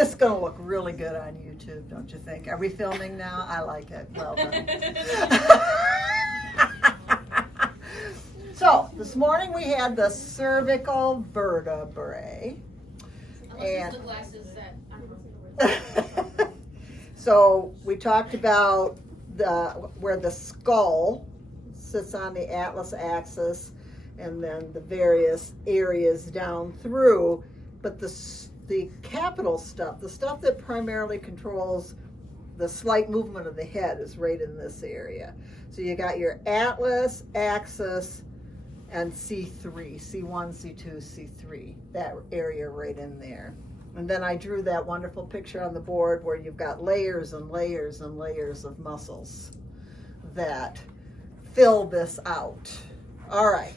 This is going to look really good on YouTube, don't you think? Are we filming now? I like it. Well done. So, this morning we had the cervical vertebrae. And the glasses that so we talked about where the skull sits on the atlas axis and then the various areas down through, but the capital stuff, the stuff that primarily controls the slight movement of the head, is right in this area. So you got your atlas, axis, and C3, C1, C2, C3, that area right in there. And then I drew that wonderful picture on the board where you've got layers and layers and layers of muscles that fill this out. All right.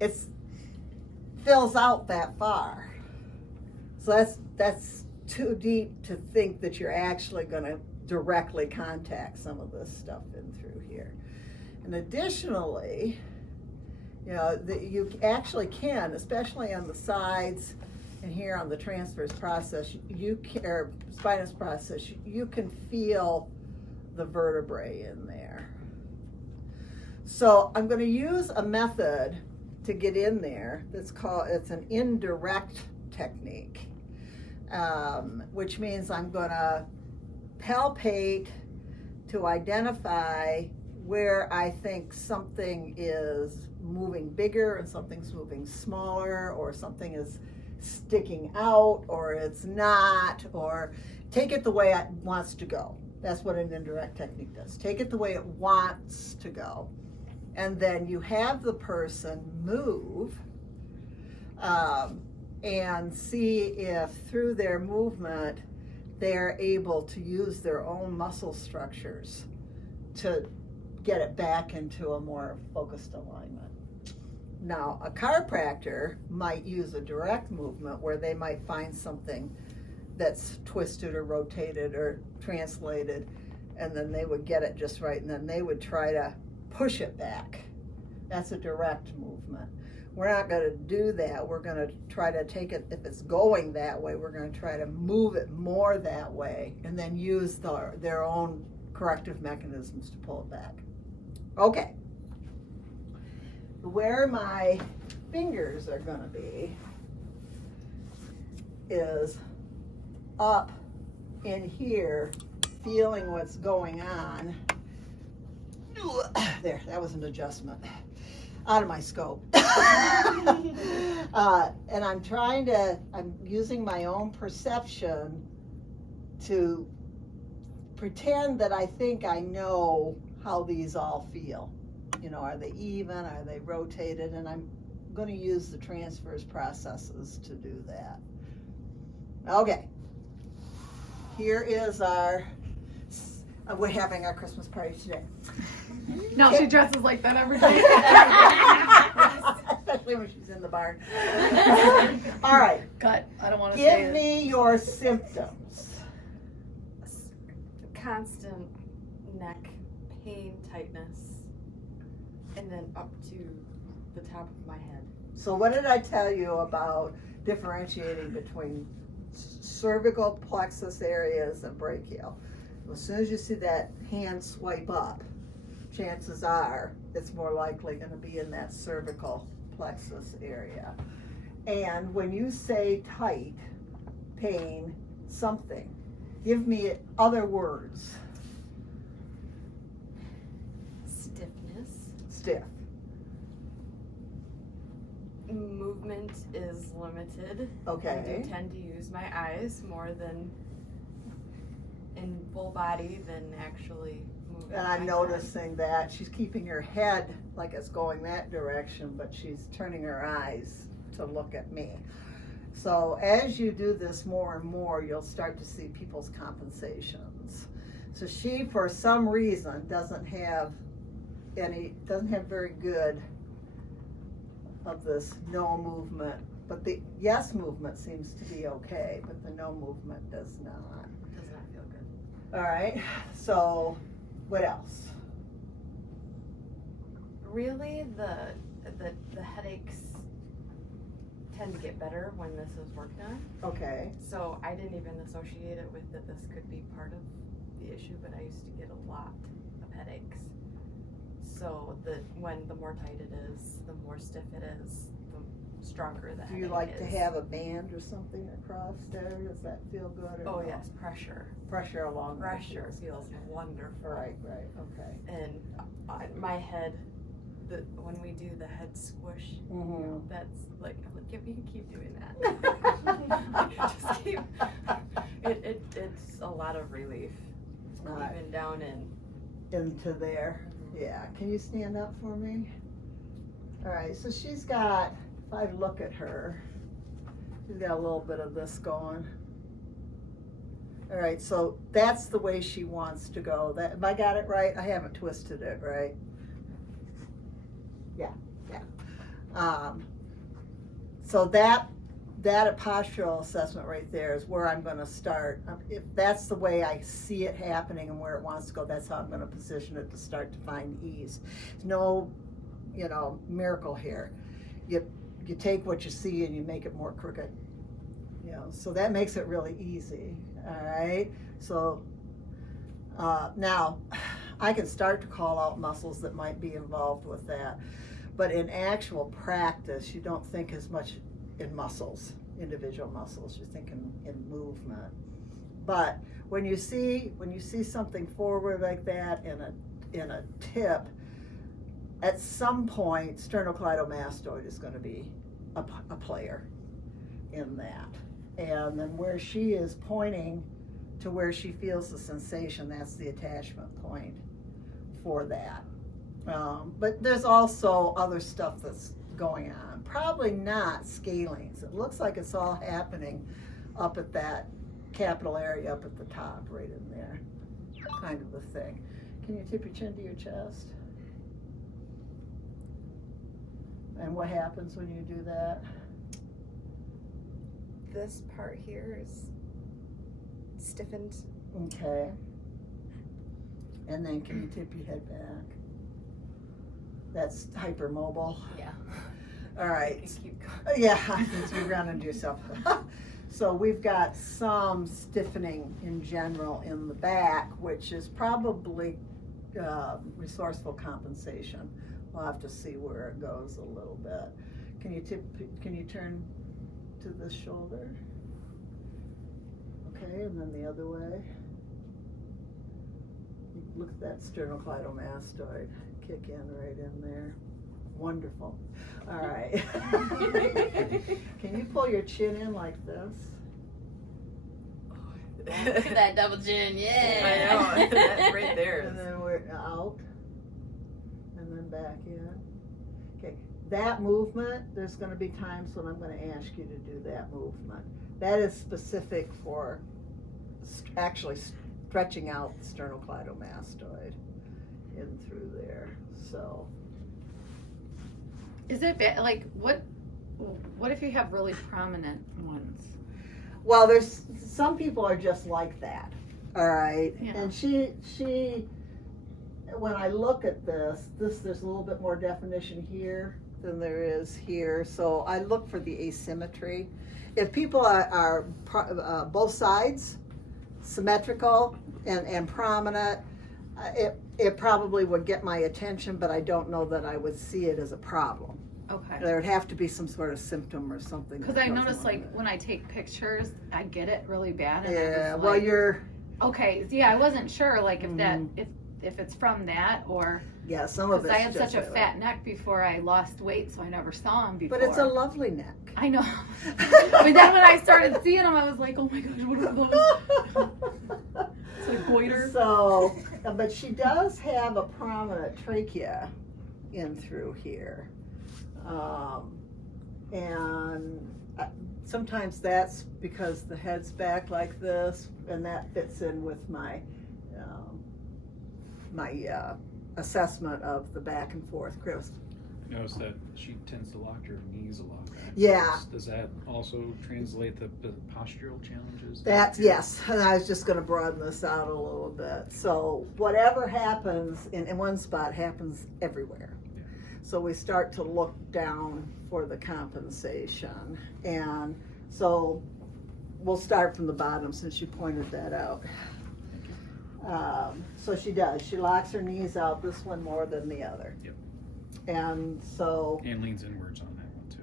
It fills out that far. So that's too deep to think that you're actually going to directly contact some of this stuff in through here. And additionally, you know, you actually can, especially on the sides and here on the transverse process, or spinous process, you can feel the vertebrae in there. So I'm going to use a method to get in there it's an indirect technique, which means I'm going to palpate to identify where I think something is moving bigger and something's moving smaller, or something is sticking out or it's not, or take it the way it wants to go. That's what an indirect technique does. Take it the way it wants to go. And then you have the person move and see if through their movement they're able to use their own muscle structures to get it back into a more focused alignment. Now, a chiropractor might use a direct movement where they might find something that's twisted or rotated or translated, and then they would get it just right, and then they would try to push it back. That's a direct movement. We're not going to do that. We're going to try to take it, if it's going that way, we're going to try to move it more that way, and then use their own corrective mechanisms to pull it back. Okay. Where my fingers are going to be is up in here, feeling what's going on. There, that was an adjustment. Out of my scope. And I'm using my own perception to pretend that I think I know how these all feel. You know, are they even? Are they rotated? And I'm going to use the transverse processes to do that. Okay. Here is we're having our Christmas party today. Now she dresses like that every day. Especially when she's in the barn. All right. Cut. I don't want to say it. Give me your symptoms. Constant neck pain, tightness, and then up to the top of my head. So what did I tell you about differentiating between cervical plexus areas and brachial? As soon as you see that hand swipe up, chances are it's more likely going to be in that cervical plexus area. And when you say tight, pain, something, give me other words. Stiffness. Stiff. Movement is limited. Okay. I do tend to use my eyes more than in full body than actually moving. And I'm noticing that she's keeping her head like it's going that direction, but she's turning her eyes to look at me. So as you do this more and more, you'll start to see people's compensations. So she, for some reason, doesn't have very good of this no movement, but the yes movement seems to be okay, but the no movement does not. Does not feel good. All right, so what else? Really, the headaches tend to get better when this is worked on. Okay. So I didn't even associate it with that this could be part of the issue, but I used to get a lot of headaches. So when the more tight it is, the more stiff it is, the stronger the Do headache you like to is. have a band or something across there? Does that feel good? Or Oh no? yes, pressure. Pressure along there Pressure feels wonderful. Right, okay. And my head, when we do the head squish, Mm-hmm. that's like, you can keep doing that. Just keep. It's a lot of relief. Right. Even down in. Into there. Yeah, can you stand up for me? All right, so she's got, if I look at her, she's got a little bit of this going. All right, so that's the way she wants to go. That, if I got it right, I haven't twisted it, right? Yeah. So that postural assessment right there is where I'm gonna start. If that's the way I see it happening and where it wants to go, that's how I'm gonna position it to start to find ease. There's no, miracle here. You take what you see and you make it more crooked. So that makes it really easy, all right? So now, I can start to call out muscles that might be involved with that, but in actual practice, you don't think as much in muscles, individual muscles, you're thinking in movement. But when you see something forward like that in a tip, at some point, sternocleidomastoid is going to be a player in that. And then where she is pointing to where she feels the sensation, that's the attachment point for that. But there's also other stuff that's going on. Probably not scalings. It looks like it's all happening up at that capital area up at the top, right in there, kind of a thing. Can you tip your chin to your chest? And what happens when you do that? This part here is stiffened. Okay. And then can you tip your head back? That's hypermobile. Yeah. All right. You can keep going. Yeah, you grounded yourself. So we've got some stiffening in general in the back, which is probably resourceful compensation. We'll have to see where it goes a little bit. Can you turn to this shoulder? Okay, and then the other way. Look at that sternocleidomastoid kick in right in there. Wonderful. All right. Can you pull your chin in like this? Look at that double chin, yeah. I know, that right there And is. then we're out. And then back in. Okay, that movement, there's going to be times when I'm going to ask you to do that movement. That is specific for actually stretching out the sternocleidomastoid in through there. So. Is it bad? Like, what if you have really prominent ones? Well, there's some people are just like that, all right. Yeah. And she, when I look at this, there's a little bit more definition here than there is here. So I look for the asymmetry. If people are both sides, symmetrical and prominent, it probably would get my attention, but I don't know that I would see it as a problem. Okay. There would have to be some sort of symptom or something. Because I noticed, like, when I take pictures, I get it really bad. And Yeah, I was well, like, you're. okay, yeah, I wasn't sure, like, if it's from that or. Yeah, some of Because it's I had just such a that way. fat neck before I lost weight, so I never saw him before. But it's a lovely neck. I know. But then when I started seeing them, I was like, oh my gosh, what are those? It's like goiter. So, but she does have a prominent trachea in through here. And sometimes that's because the head's back like this, and that fits in with my assessment of the back and forth, Chris. Notice that she tends to lock her knees a lot. Right? Yeah. Does that also translate the postural challenges? That's, yes, and I was just going to broaden this out a little bit. So whatever happens in one spot happens everywhere. Yeah. So we start to look down for the compensation. And so we'll start from the bottom since you pointed that out. So she does. She locks her knees out, this one more than the other. Yep. And so. And leans inwards on that one too.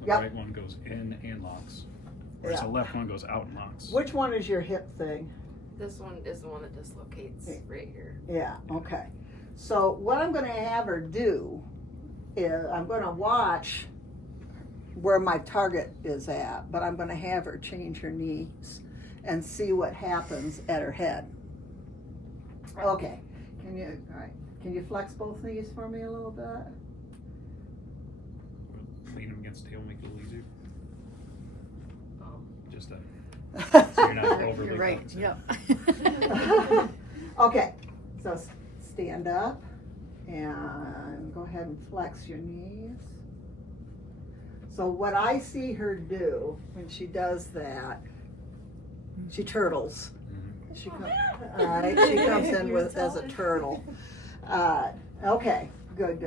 The Yep. right one goes in and locks. Whereas Yeah. the left one goes out and locks. Which one is your hip thing? This one is the one that dislocates right here. Yeah, okay. So what I'm gonna have her do is I'm gonna watch where my target is at, but I'm gonna have her change her knees and see what happens at her head. Okay, can you flex both knees for me a little bit? Lean them against the tail, make it a little easier. Oh. Just that. So you're not overly You're right. compensating. Yep. Okay, so stand up and go ahead and flex your knees. So what I see her do when she does that, she turtles. Mhm. She comes in with as a turtle. Okay, good.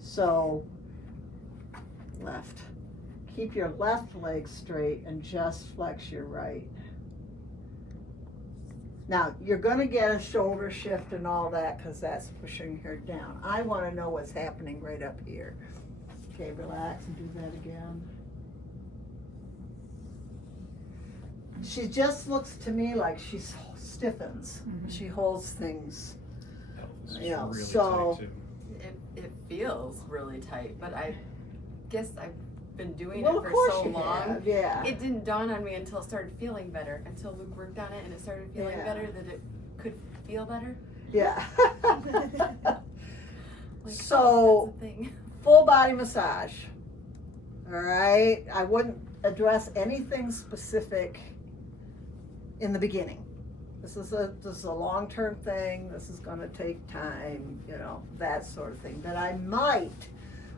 So left. Keep your left leg straight and just flex your right. Now, you're gonna get a shoulder shift and all that because that's pushing her down. I wanna know what's happening right up here. Okay, relax and do that again. She just looks to me like she stiffens. Mhm. She holds things. That was Yeah, really so- tight too. It feels really tight, but I guess I've been doing Well, it of for course so you long. have, yeah. It didn't dawn on me until it started feeling better, until Luke worked on it and it started feeling Yeah. better that it could feel better. Yeah. Like, So- oh, that's a thing. Full body massage. All right. I wouldn't address anything specific in the beginning. This is a long-term thing. This is going to take time, that sort of thing. But I might,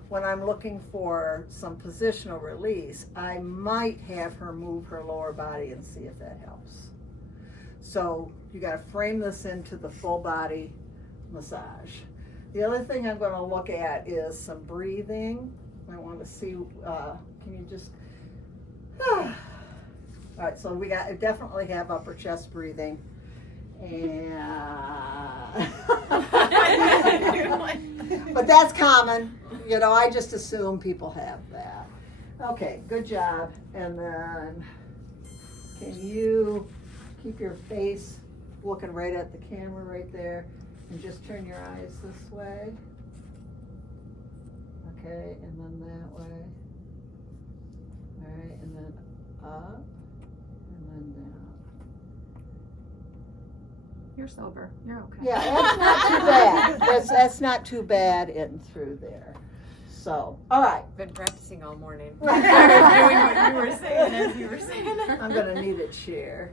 when I'm looking for some positional release, I might have her move her lower body and see if that helps. So you got to frame this into the full body massage. The other thing I'm going to look at is some breathing. I want to see, can you just, all right, so we definitely have upper chest breathing. And, but that's common, I just assume people have that. Okay, good job. And then, can you keep your face looking right at the camera right there and just turn your eyes this way? Okay, and then that way. All right, and then up, and then down. You're sober. You're okay. Yeah, that's not too bad. That's not too bad in through there. So, all right. Been practicing all morning. Doing what you were saying as you were saying it. I'm gonna need a chair.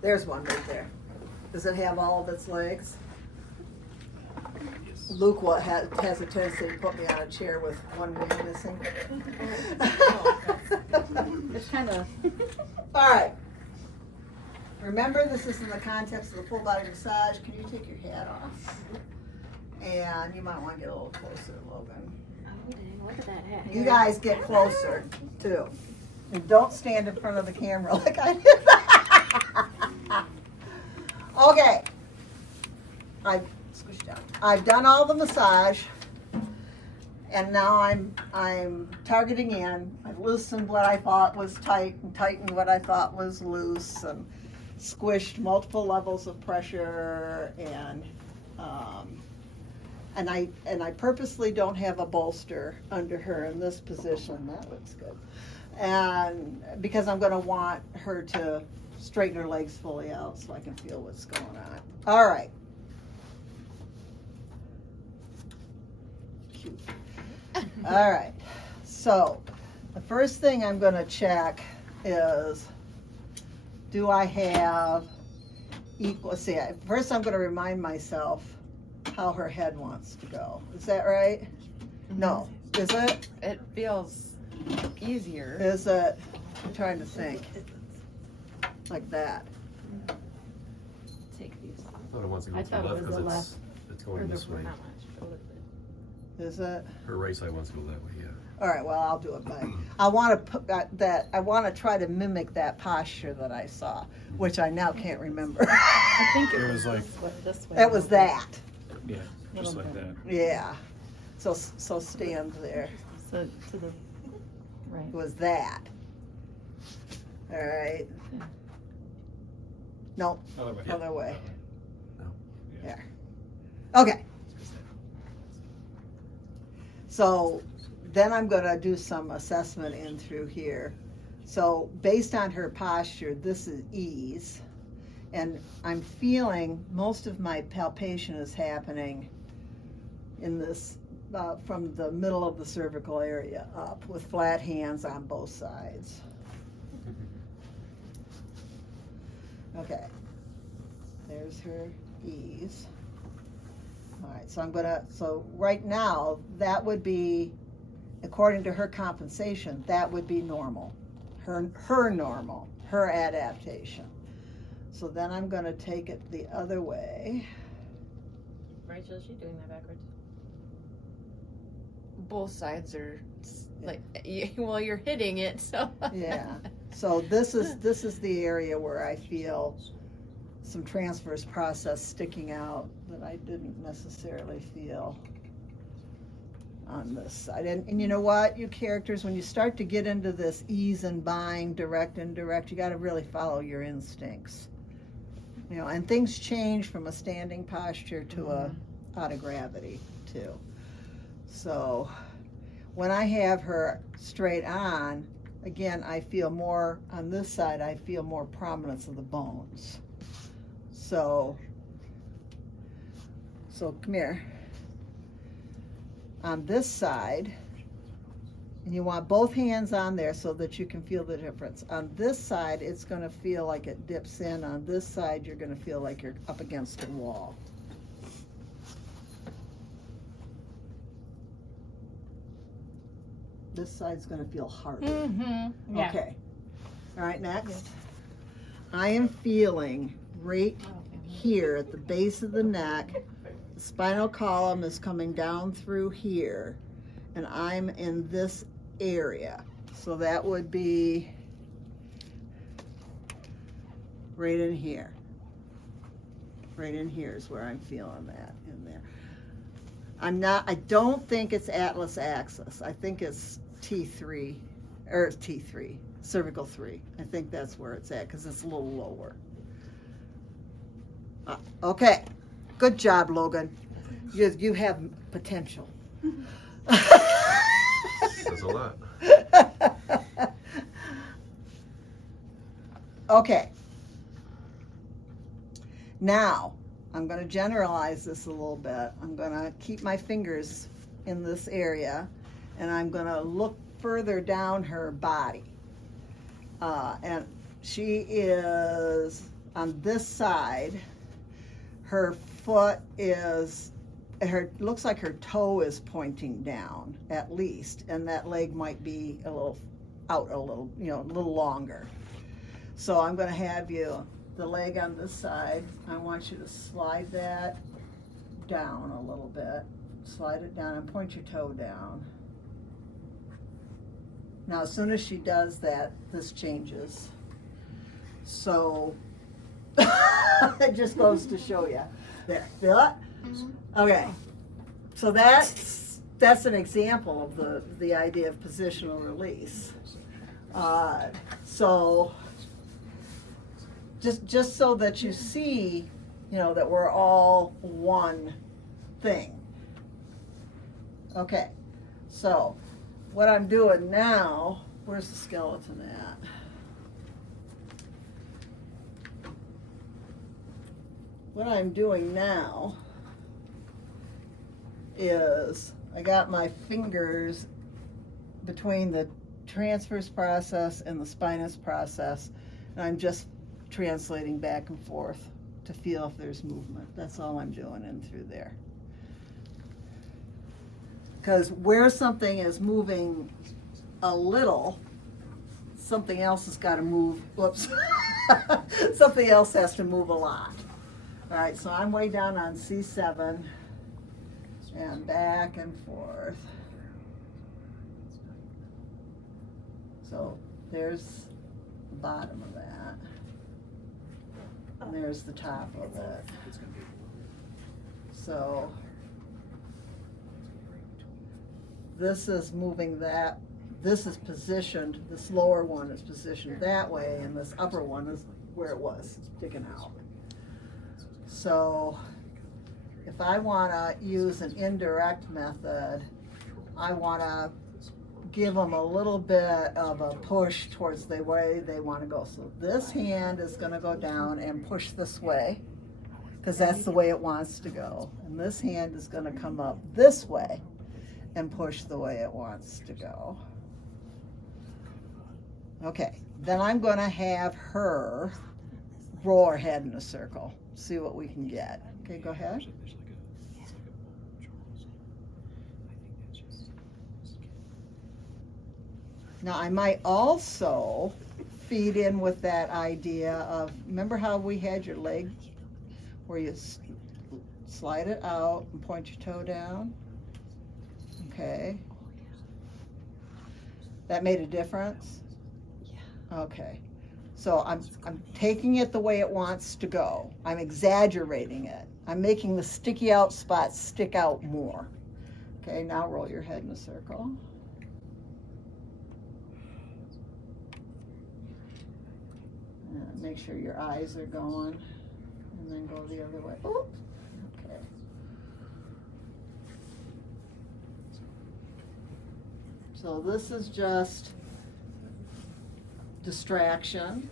There's one right there. Does it have all of its legs? Yes. Luke has a tendency to put me on a chair with one wing missing. It's kind of. All right. Remember, this is in the context of the full body massage. Can you take your hat off? And you might want to get a little closer, Logan. Oh, dang, look at that hat. You guys get closer, too. And don't stand in front of the camera like I did. Okay. I've done all the massage. And now I'm targeting in. I've loosened what I thought was tight and tightened what I thought was loose and squished multiple levels of pressure and I purposely don't have a bolster under her in this position. That looks good. And because I'm going to want her to straighten her legs fully out so I can feel what's going on. All right. Cute. All right. So the first thing I'm going to check is, do I have equal, first I'm going to remind myself how her head wants to go. Is that right? No. Is it? It feels easier. Is it? I'm trying to think. Like that. Take these off. I thought it wants to go I to the thought it left was the because left. it's Or going the this way. not much, but a little bit. Is it? Her right side wants to go that way, yeah. All right, well, I'll do it by, I want to put that, I want to try to mimic that posture that I saw, which I now can't remember. I think It was like, this way. That was that, yeah, just like that. yeah. So stand there. So to the right. It was that. All right. No, Other way. other way. No. Yeah. There. Okay. So then I'm gonna do some assessment in through here. So based on her posture, this is ease. And I'm feeling most of my palpation is happening in this, from the middle of the cervical area up with flat hands on both sides. Okay, there's her ease. All right, so right now, that would be, according to her compensation, that would be normal. Her normal, her adaptation. So then I'm gonna take it the other way. Rachel, is she doing that backwards? Both sides are like, well, you're hitting it, so. Yeah, so this is the area where I feel some transverse process sticking out that I didn't necessarily feel on this side. And you know what, you characters, when you start to get into this ease and bind, direct, indirect, you gotta really follow your instincts. You know, and things change from a standing posture to a out of gravity too. So when I have her straight on, again, I feel more, on this side, I feel more prominence of the bones. So come here. On this side, and you want both hands on there so that you can feel the difference. On this side, it's gonna feel like it dips in. On this side, you're gonna feel like you're up against a wall. This side's gonna feel harder. Mm-hmm. Yeah. Okay. All right, next. I am feeling right here at the base of the neck. The spinal column is coming down through here, and I'm in this area. So that would be right in here. Right in here is where I'm feeling that in there. I don't think it's atlas axis. I think it's T3, or it's T3, cervical 3. I think that's where it's at because it's a little lower. Okay, good job, Logan. You have potential. That's a lot. Okay. Now, I'm going to generalize this a little bit. I'm going to keep my fingers in this area, and I'm going to look further down her body. And she is on this side. Her foot is, looks like her toe is pointing down at least, and that leg might be a little out a little, you know, a little longer. So I'm going to have you, the leg on this side, I want you to slide that down a little bit. Slide it down and point your toe down. Now, as soon as she does that, this changes. So, it just goes to show you. There, feel it? Okay. So that's an example of the idea of positional release. So, just so that you see, you know, that we're all one thing. Okay, so what I'm doing now, where's the skeleton at? What I'm doing now is I got my fingers between the transverse process and the spinous process, and I'm just translating back and forth to feel if there's movement. That's all I'm doing in through there. Because where something is moving a little, something else has got to move. Whoops. Something else has to move a lot. All right, so I'm way down on C7 and back and forth. So there's the bottom of that. And there's the top of it. So this is moving that, this is positioned, this lower one is positioned that way, and this upper one is where it was, sticking out. So if I want to use an indirect method, I want to give them a little bit of a push towards the way they want to go. So this hand is going to go down and push this way, because that's the way it wants to go. And this hand is going to come up this way and push the way it wants to go. Okay, then I'm going to have her roll her head in a circle, see what we can get. Okay, go ahead. Now I might also feed in with that idea of, remember how we had your leg where you slide it out and point your toe down? Okay. That made a difference? Yeah. Okay. So I'm taking it the way it wants to go. I'm exaggerating it. I'm making the sticky out spots stick out more. Okay, now roll your head in a circle. Make sure your eyes are going, and then go the other way. Oops. Okay. So this is just distraction.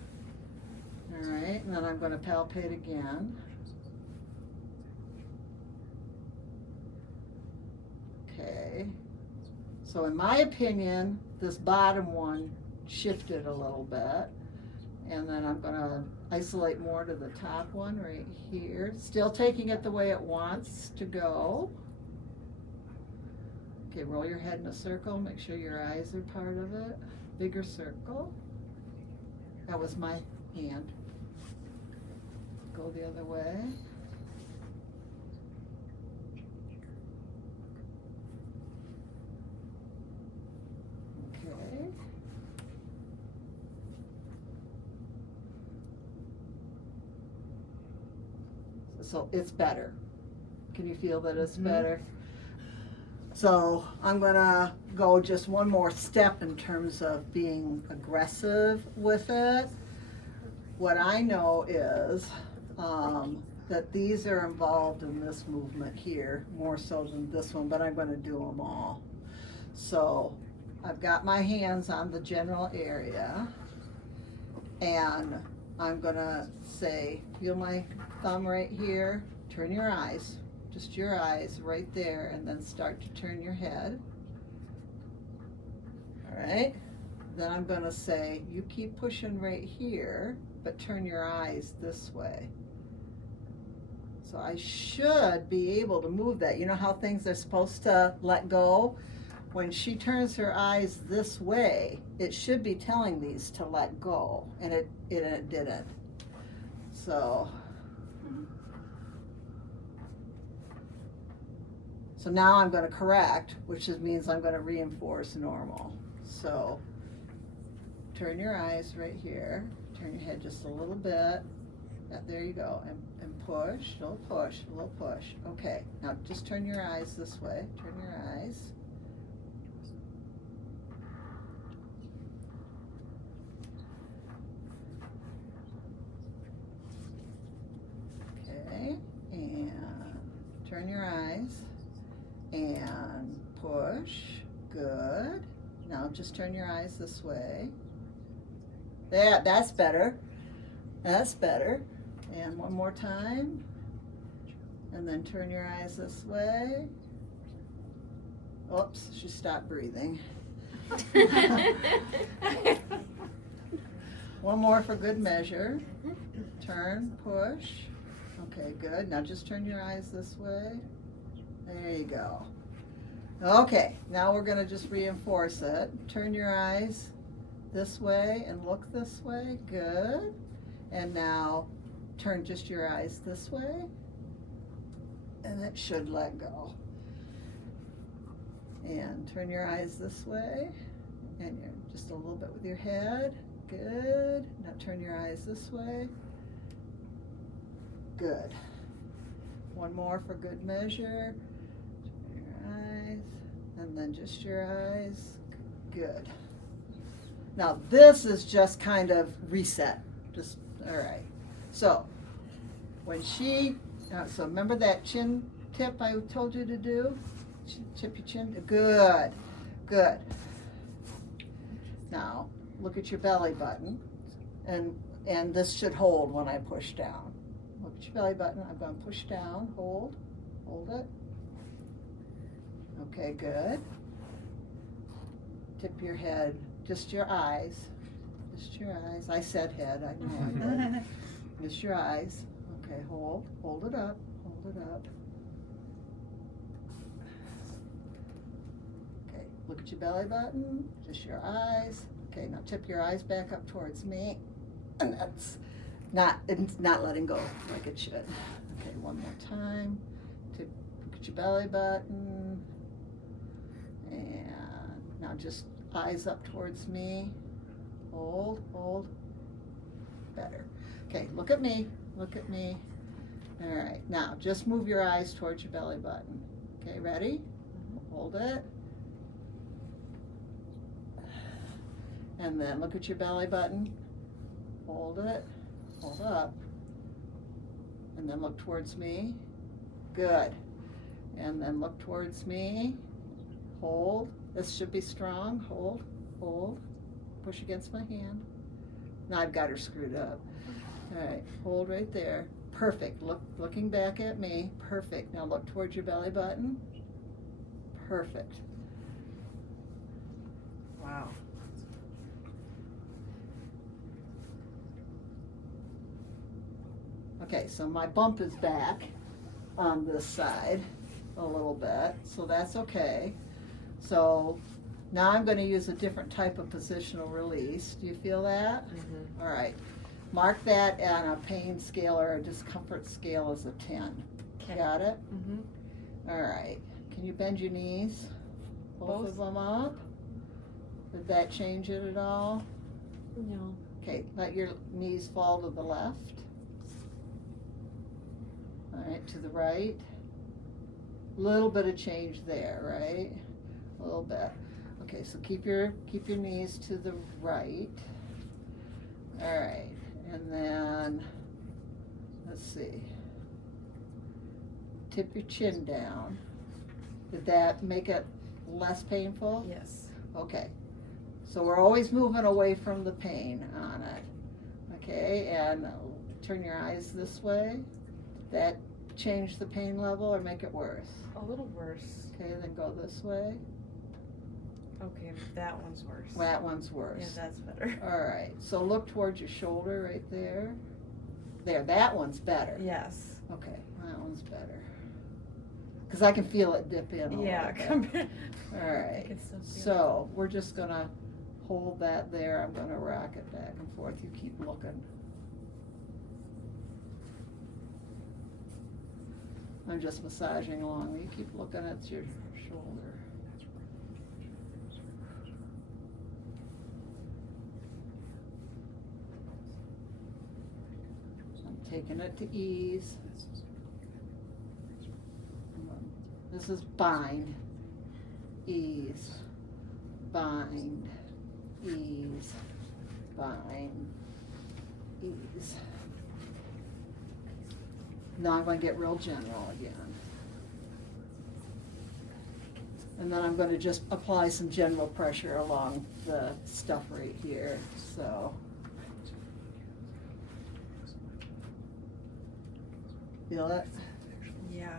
All right, and then I'm going to palpate again. Okay. So in my opinion, this bottom one shifted a little bit. And then I'm going to isolate more to the top one right here. Still taking it the way it wants to go. Okay, roll your head in a circle. Make sure your eyes are part of it. Bigger circle. That was my hand. Go the other way. Okay. So it's better. Can you feel that it's better? So I'm gonna go just one more step in terms of being aggressive with it. What I know is that these are involved in this movement here, more so than this one, but I'm gonna do them all. So I've got my hands on the general area, and I'm gonna say, feel my thumb right here, turn your eyes, just your eyes right there, and then start to turn your head. All right, then I'm gonna say, you keep pushing right here, but turn your eyes this way. So I should be able to move that. You know how things are supposed to let go? When she turns her eyes this way, it should be telling these to let go, and it didn't. So now I'm going to correct, which means I'm going to reinforce normal. So turn your eyes right here, turn your head just a little bit. There you go, and push, a little push, a little push. Okay, now just turn your eyes this way, turn your eyes. Okay, and turn your eyes and push. Good. Now just turn your eyes this way. There, that's better. That's better. And one more time. And then turn your eyes this way. Oops, she stopped breathing. One more for good measure. Turn, push. Okay, good. Now just turn your eyes this way. There you go. Okay, now we're going to just reinforce it. Turn your eyes this way and look this way. Good. And now turn just your eyes this way. And it should let go. And turn your eyes this way. And you're just a little bit with your head. Good. Now turn your eyes this way. Good. One more for good measure. Turn your eyes. And then just your eyes. Good. Now this is just kind of reset. Just, all right. So when she, so remember that chin tip I told you to do? Tip your chin. Good. Good. Now look at your belly button, and this should hold when I push down. Look at your belly button. I'm going to push down. Hold it. Okay, good. Tip your head, just your eyes. Just your eyes. I said head, I know I did. Just your eyes. Okay, hold it up, hold it up. Okay, look at your belly button, just your eyes. Okay, now tip your eyes back up towards me. And that's it's not letting go like it should. Okay, one more time. Look at your belly button. And now just eyes up towards me. Hold. Better. Okay, look at me. Look at me. All right, now just move your eyes towards your belly button. Okay, ready? Hold it. And then look at your belly button. Hold it. Hold up. And then look towards me. Good. And then look towards me. Hold. This should be strong. Hold. Push against my hand. Now I've got her screwed up. All right, hold right there. Perfect. Looking back at me. Perfect. Now look towards your belly button. Perfect. Wow. Okay, so my bump is back on this side a little bit, so that's okay. So now I'm going to use a different type of positional release. Do you feel that? Mm-hmm. All right. Mark that on a pain scale or a discomfort scale as a 10. Okay. Got it? Mm-hmm. All right. Can you bend your knees? Both of Both. them up? Did that change it at all? No. Okay, let your knees fall to the left. All right, to the right. Little bit of change there, right? A little bit. Okay, so keep your knees to the right. All right, and then let's see. Tip your chin down. Did that make it less painful? Yes. Okay. So we're always moving away from the pain on it. Okay, and turn your eyes this way. That change the pain level or make it worse? A little worse. Okay, then go this way. Okay, that one's worse. That one's worse. Yeah, that's better. All right, so look towards your shoulder right there. There, that one's better. Yes. Okay, that one's better. Because I can feel it dip in a Yeah. little bit. All I right, can still feel so we're just gonna hold that there. I'm gonna rock it back and forth. You keep looking. I'm just massaging along. You keep looking at your shoulder. I'm taking it to ease. This is bind, ease, bind, ease, bind, ease. Now I'm going to get real general again. And then I'm going to just apply some general pressure along the stuff right here. So, feel it? Yeah.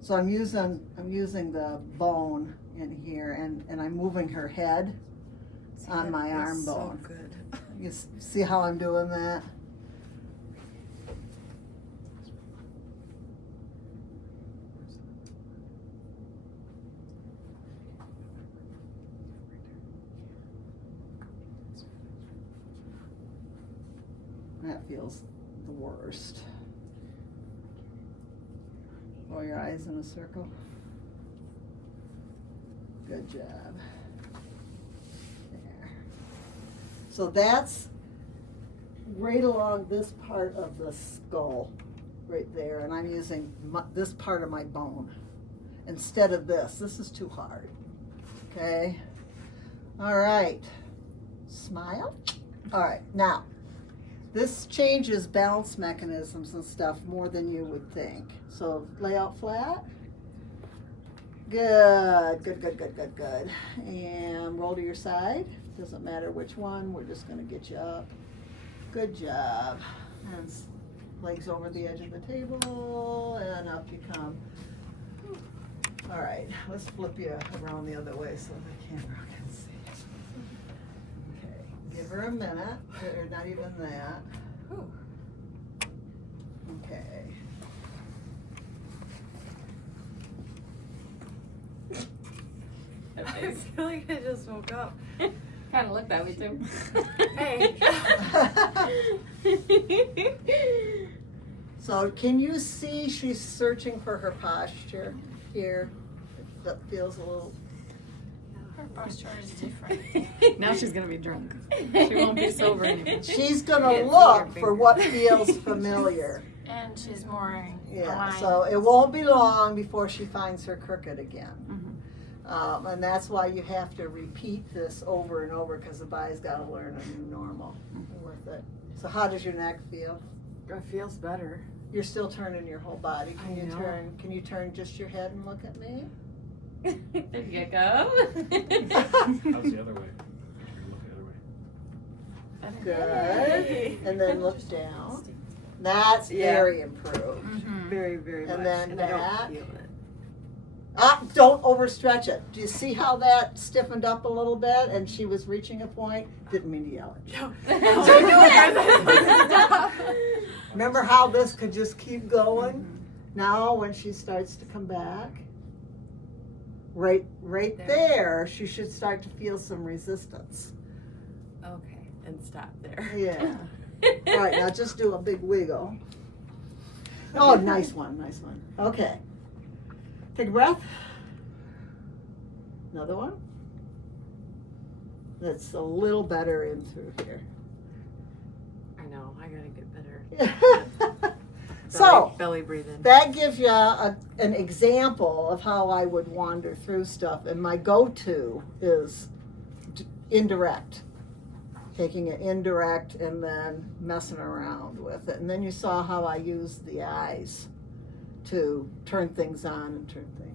So I'm using the bone in here, and I'm moving her head See, on that my feels arm bone. So good. You see how I'm doing that? feels the worst. Roll your eyes in a circle. Good job. There. So that's right along this part of the skull, right there, and I'm using this part of my bone instead of this. This is too hard. Okay. All right. Smile. All right. Now, this changes balance mechanisms and stuff more than you would think. So lay out flat. Good, good, good, good, good, good. And roll to your side. Doesn't matter which one. We're just going to get you up. Good job. And legs over the edge of the table, and up you come. All right, let's flip you around the other way so the camera can see. Okay, give her a minute, or not even that. Okay. I feel like I just woke up. Kind of look that way too. Hey. So can you see she's searching for her posture here? That feels a little... Her posture is different. Now she's gonna be drunk. She won't be sober anymore. She's gonna Can't see look her for what feels familiar. And she's more Yeah, aligned. so it won't be long before she finds her crooked again. Mhm. And that's why you have to repeat this over and over, because the body's got to learn a new normal with it. So how does your neck feel? It feels better. You're still turning your whole body. I know. Can you turn just your head and look at me? There you go. How's the other way? Look the other way. Good. And then look down. That's Yeah. very improved. Mhm. Very, very And much. then I back. don't feel it. Don't overstretch it. Do you see how that stiffened up a little bit and she was reaching a point? Didn't mean to yell at you. Remember how this could just keep going? Now when she starts to come back, right there, she should start to feel some resistance. Okay, and stop there. Yeah. All right, now just do a big wiggle. Oh, nice one, nice one. Okay. Take a breath. Another one. That's a little better in through here. I know, I gotta get better. So, belly breathing. that gives you an example of how I would wander through stuff. And my go-to is indirect. Taking it indirect and then messing around with it. And then you saw how I used the eyes to turn things on and turn things